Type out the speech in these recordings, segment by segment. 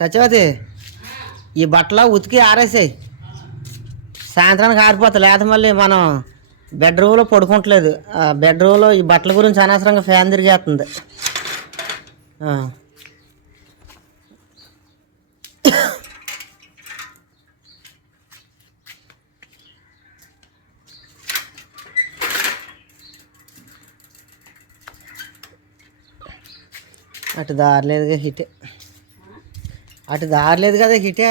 సత్యవతి ఈ బట్టలు ఉతికి ఆరేసాయి. సాయంత్రానికి ఆరిపోతాయి లేకపోతే మళ్ళీ మనం బెడ్రూమ్లో పడుకోవట్లేదు ఆ బెడ్రూమ్లో ఈ బట్టల గురించి అనవసరంగా ఫ్యాన్ తిరిగేస్తుంది అటు దారి లేదుగా హిటే అటు దారలేదు కదా హిటే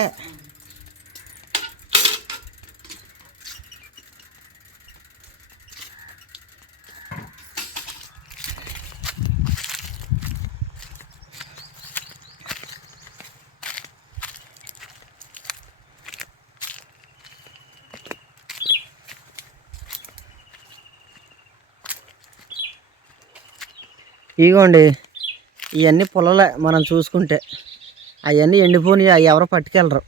ఇగోండి ఇవన్నీ పొలలే మనం చూసుకుంటే. అవన్నీ ఎండిపోయి అవి ఎవరో పట్టుకెళ్ళరు.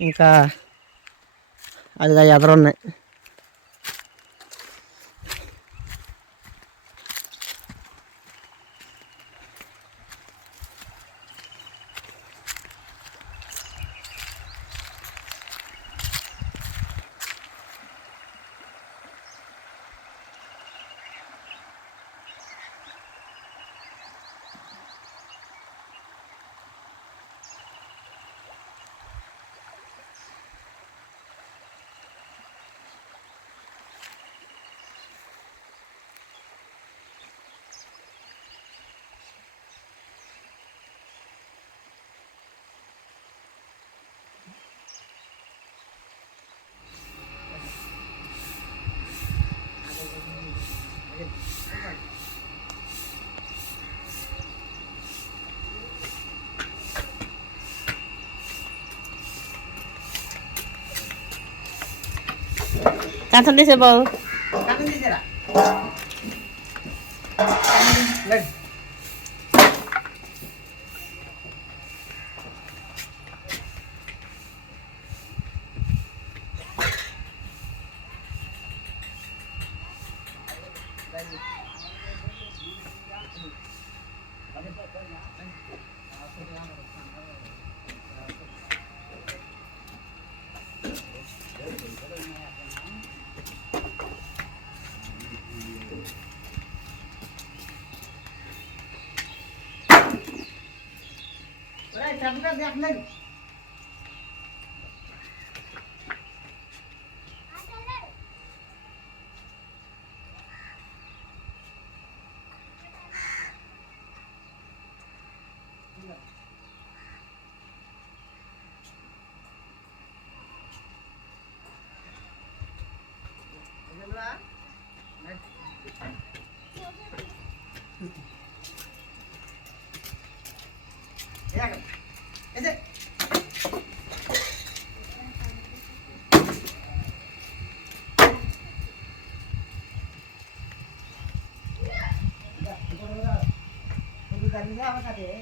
ఇంకా అది ఎదరున్నాయి. কাঁথা দিছে বল। ఎక్కడో అక్కడ ఆకాశం ఉంటాము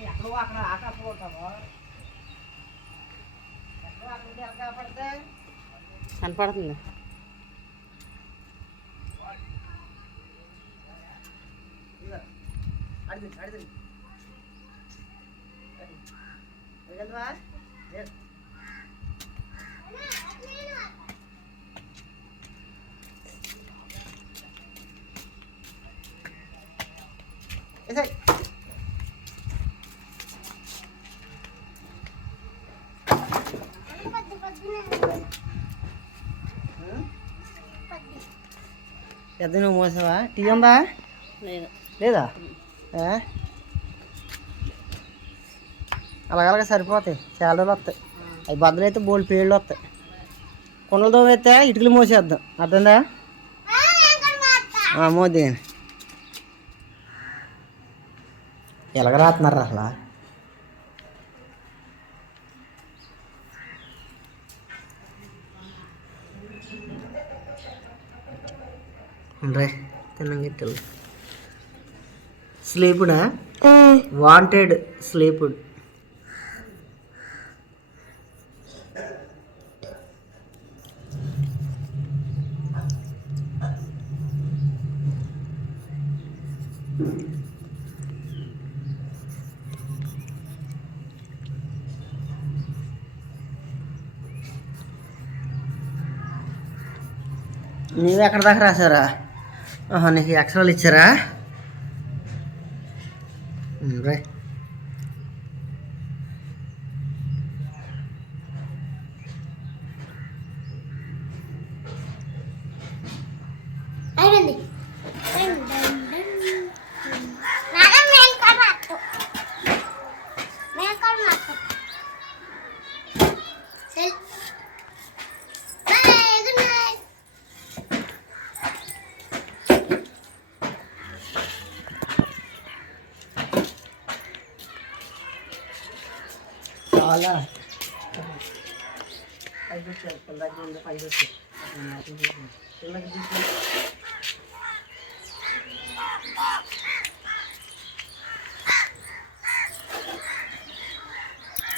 ఎక్కడో అక్కడ ఎక్కడ పడితే కనపడుతుంది పెద్ద నువ్వు మోసావా? టీ ఉందా లేదు? అలాగలాగా సరిపోతాయి చాలా వస్తాయి అవి బద్దలైతే బోల్ పేళ్ళు వస్తాయి కుండలతో వేస్తే ఇటుకలు మోసేద్దాం అర్థందా మోదీ ఎలాగ రాస్తున్నారు అసలు రే తిన్నంగిట్టలు స్లీపుడా వాంటెడ్ స్లీపుడ్ నీవు ఎక్కడ దాకా రాశారా? నీకు ఎక్స్ట్రాలు ఇచ్చారా?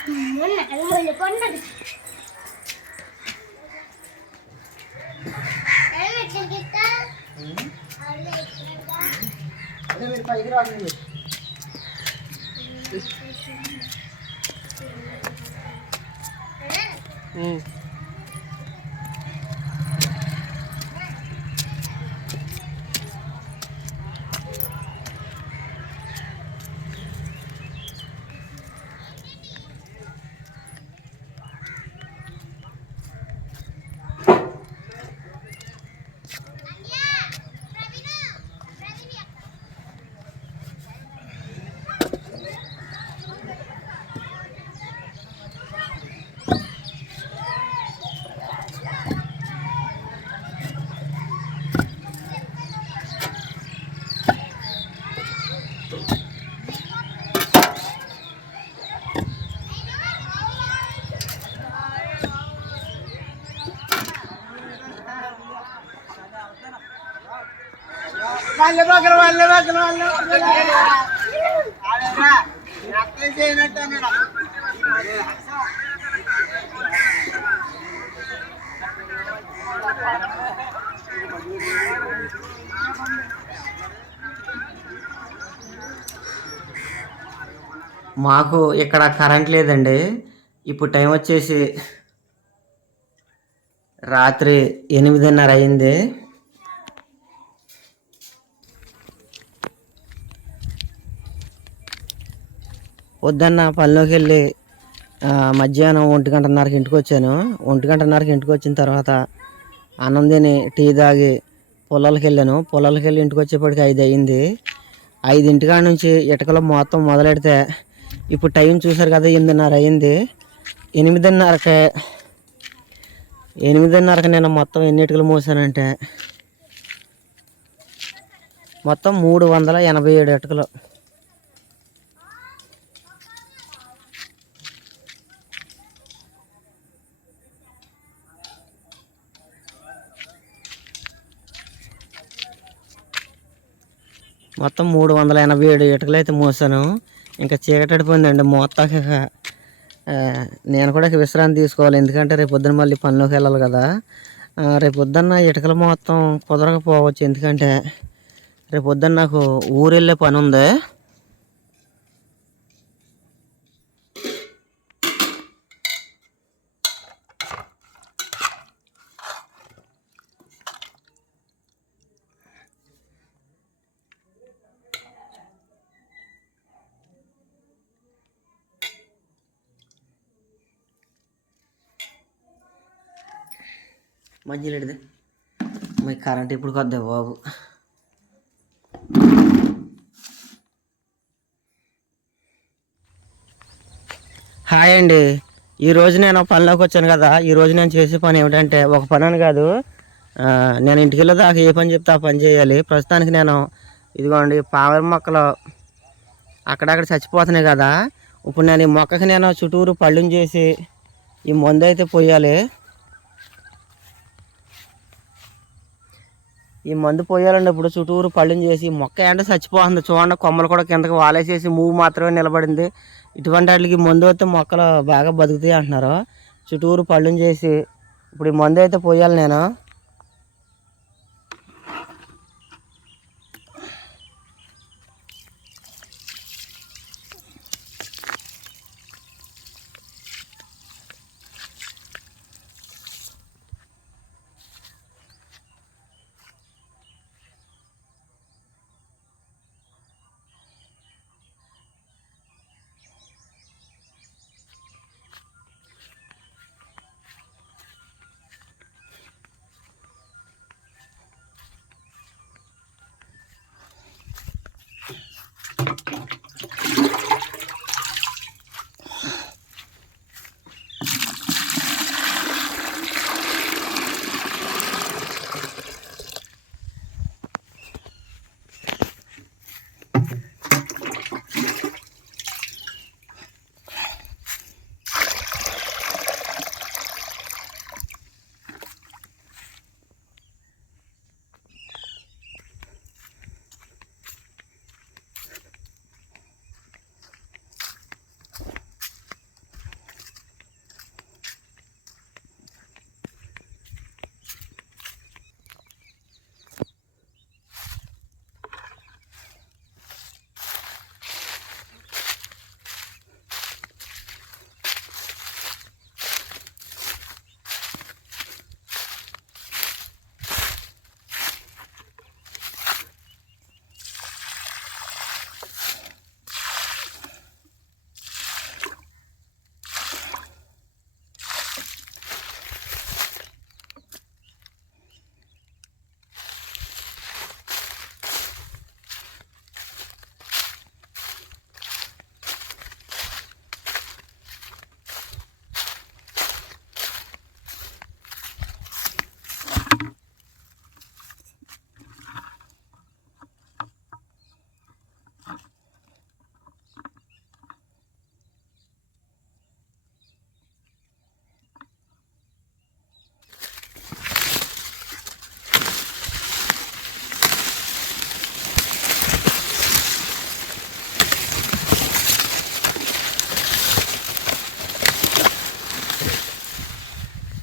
Ini Ay, bersih, kita. Kita. 嗯。మాకు ఇక్కడ కరెంట్ లేదండి. ఇప్పుడు టైం వచ్చేసి రాత్రి ఎనిమిదిన్నర అయింది. పొద్దున్న పనిలోకి వెళ్ళి మధ్యాహ్నం ఒంటి గంటన్నరకి ఇంటికి వచ్చాను. ఒంటి గంటన్నరకి ఇంటికి వచ్చిన తర్వాత అన్నం తిని టీ తాగి పొలాలకు వెళ్ళాను పొలాలకు వెళ్ళి ఇంటికి వచ్చేప్పటికి ఐదు అయింది. ఐదింటికాడ నుంచి ఇటుకలు మొత్తం మొదలెడితే ఇప్పుడు టైం చూసారు కదా ఎనిమిదిన్నర అయింది. ఎనిమిదిన్నరకి ఎనిమిదిన్నరకి నేను మొత్తం ఎన్ని ఇటుకలు మోసానంటే మొత్తం మూడు వందల ఎనభై ఏడు ఇటుకలు. మొత్తం మూడు వందల ఎనభై ఏడు ఇటుకలు అయితే మోసాను. ఇంకా చీకటడిపోయిందండి మొత్తాక నేను కూడా విశ్రాంతి తీసుకోవాలి. ఎందుకంటే రేపు పొద్దున మళ్ళీ పనిలోకి వెళ్ళాలి కదా. రేపు పొద్దున్న ఇటుకలు మొత్తం కుదరకపోవచ్చు. ఎందుకంటే రేపు పొద్దున్న నాకు ఊరు వెళ్ళే పని ఉంది. మంచిలేడిది మీ కరెంట్ ఇప్పుడు కొద్ది బాబు. హాయ్ అండి. ఈరోజు నేను పనిలోకి వచ్చాను కదా. ఈరోజు నేను చేసే పని ఏమిటంటే ఒక పని అని కాదు. నేను ఇంటికి వెళ్ళేదాకా ఏ పని చెప్తే ఆ పని చేయాలి. ప్రస్తుతానికి నేను ఇదిగోండి పావర మొక్కలు అక్కడక్కడ చచ్చిపోతున్నాయి కదా. ఇప్పుడు నేను ఈ మొక్కకి నేను చుట్టూరు పళ్ళుని చేసి ఈ మందు అయితే పోయాలి. ఈ మందు పోయాలండి ఇప్పుడు చుట్టూరు పళ్ళని చేసి మొక్క ఎండ చచ్చిపోతుంది. చూడండి కొమ్మలు కూడా కిందకి వాలేసేసి మూవ్ మాత్రమే నిలబడింది. ఇటువంటి వాటికి మందు అయితే మొక్కలు బాగా బతుకుతాయి అంటున్నారు. చుట్టూరు పళ్ళని చేసి ఇప్పుడు ఈ మందు అయితే పోయాలి నేను.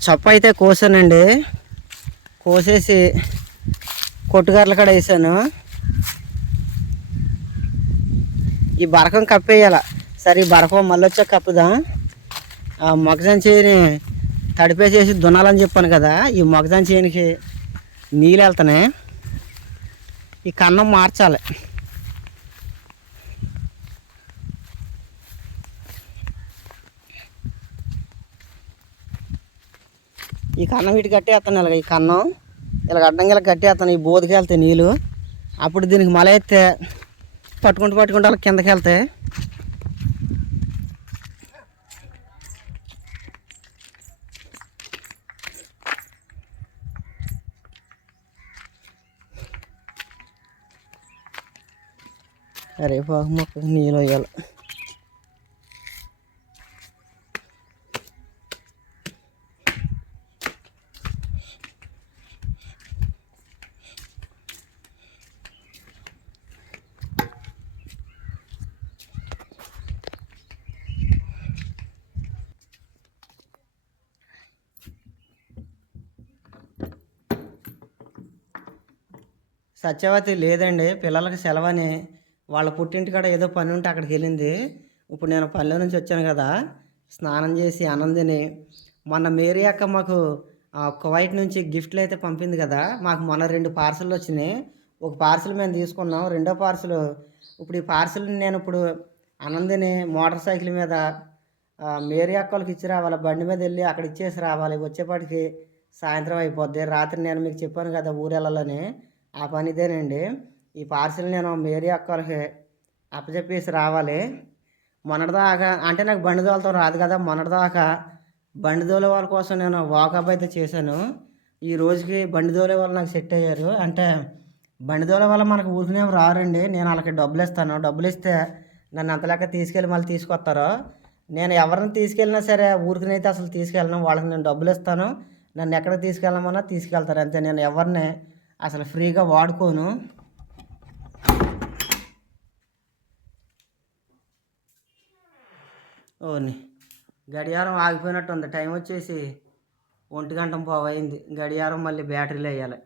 చొప్ప అయితే కోసానండి. కోసేసి కొట్టుగారల కాడ వేసాను. ఈ బరకం కప్పేయాల. సరే ఈ బరకం మళ్ళీ వచ్చాక కప్పుదాం. ఆ మొగజాన్ చేని తడిపేసేసి దున్నాలని చెప్పాను కదా ఈ మొగజాన్ చేనికి నీళ్ళు వెళ్తున్నాయి. ఈ కన్నం మార్చాలి. ఈ కన్నం ఇటు కట్టేస్తాను ఇలాగ ఈ కన్నం. ఇలా అడ్డంగా ఇలా కట్టేస్తాను ఈ బోధకి వెళ్తాయి నీళ్ళు. అప్పుడు దీనికి మల ఎత్తే పట్టుకుంటూ పట్టుకుంటూ అలా కిందకి వెళ్తాయి అరే బాబు మొక్క నీళ్ళు వేయాలి. సత్యవతి లేదండి. పిల్లలకి సెలవని. వాళ్ళ పుట్టింటి కాడ ఏదో పని ఉంటే అక్కడికి వెళ్ళింది. ఇప్పుడు నేను పనిలో నుంచి వచ్చాను కదా. స్నానం చేసి ఆనందిని మొన్న మేరీ అక్క మాకు కువైట్ నుంచి గిఫ్ట్లు అయితే పంపింది కదా. మాకు మొన్న రెండు పార్సల్ వచ్చినాయి. ఒక పార్సల్ మేము తీసుకున్నాం. రెండో పార్సల్. ఇప్పుడు ఈ పార్సల్ నేను ఇప్పుడు ఆనందిని మోటార్ సైకిల్ మీద మేరీ మేరీ అక్కలకి ఇచ్చి రావాలి. బండి మీద వెళ్ళి అక్కడ ఇచ్చేసి రావాలి. వచ్చేపాటికి సాయంత్రం అయిపోద్ది. రాత్రి నేను మీకు చెప్పాను కదా ఊరు వెళ్ళాలని. ఆ పని ఇదేనండి ఈ పార్సిల్ నేను మేరీ అక్కలకి అప్పచెప్పేసి రావాలి. మొన్నటిదాకా అంటే నాకు బండిదోలతో రాదు కదా మొన్నటిదాకా బండి తోలే వాళ్ళ కోసం నేను వాకప్ అయితే చేశాను. ఈ రోజుకి బండి తోలే వాళ్ళు నాకు సెట్ అయ్యారు. అంటే బండి తోలే వల్ల మనకు ఊరికనే రారండి. నేను వాళ్ళకి డబ్బులు ఇస్తాను డబ్బులు ఇస్తే నన్ను అంతలేక తీసుకెళ్ళి మళ్ళీ తీసుకొస్తారు. నేను ఎవరిని తీసుకెళ్ళినా సరే ఊరికినైతే అసలు తీసుకెళ్ళను. వాళ్ళకి నేను డబ్బులు ఇస్తాను నన్ను ఎక్కడికి తీసుకెళ్ళమన్నా తీసుకెళ్తారు. అంతే. నేను ఎవరిని అసలు ఫ్రీగా వాడుకోను. ఓని గడియారం ఆగిపోయినట్టు ఉంది టైం వచ్చేసి ఒంటి గంట పోవైంది అయింది. గడియారం మళ్ళీ బ్యాటరీలు వేయాలి.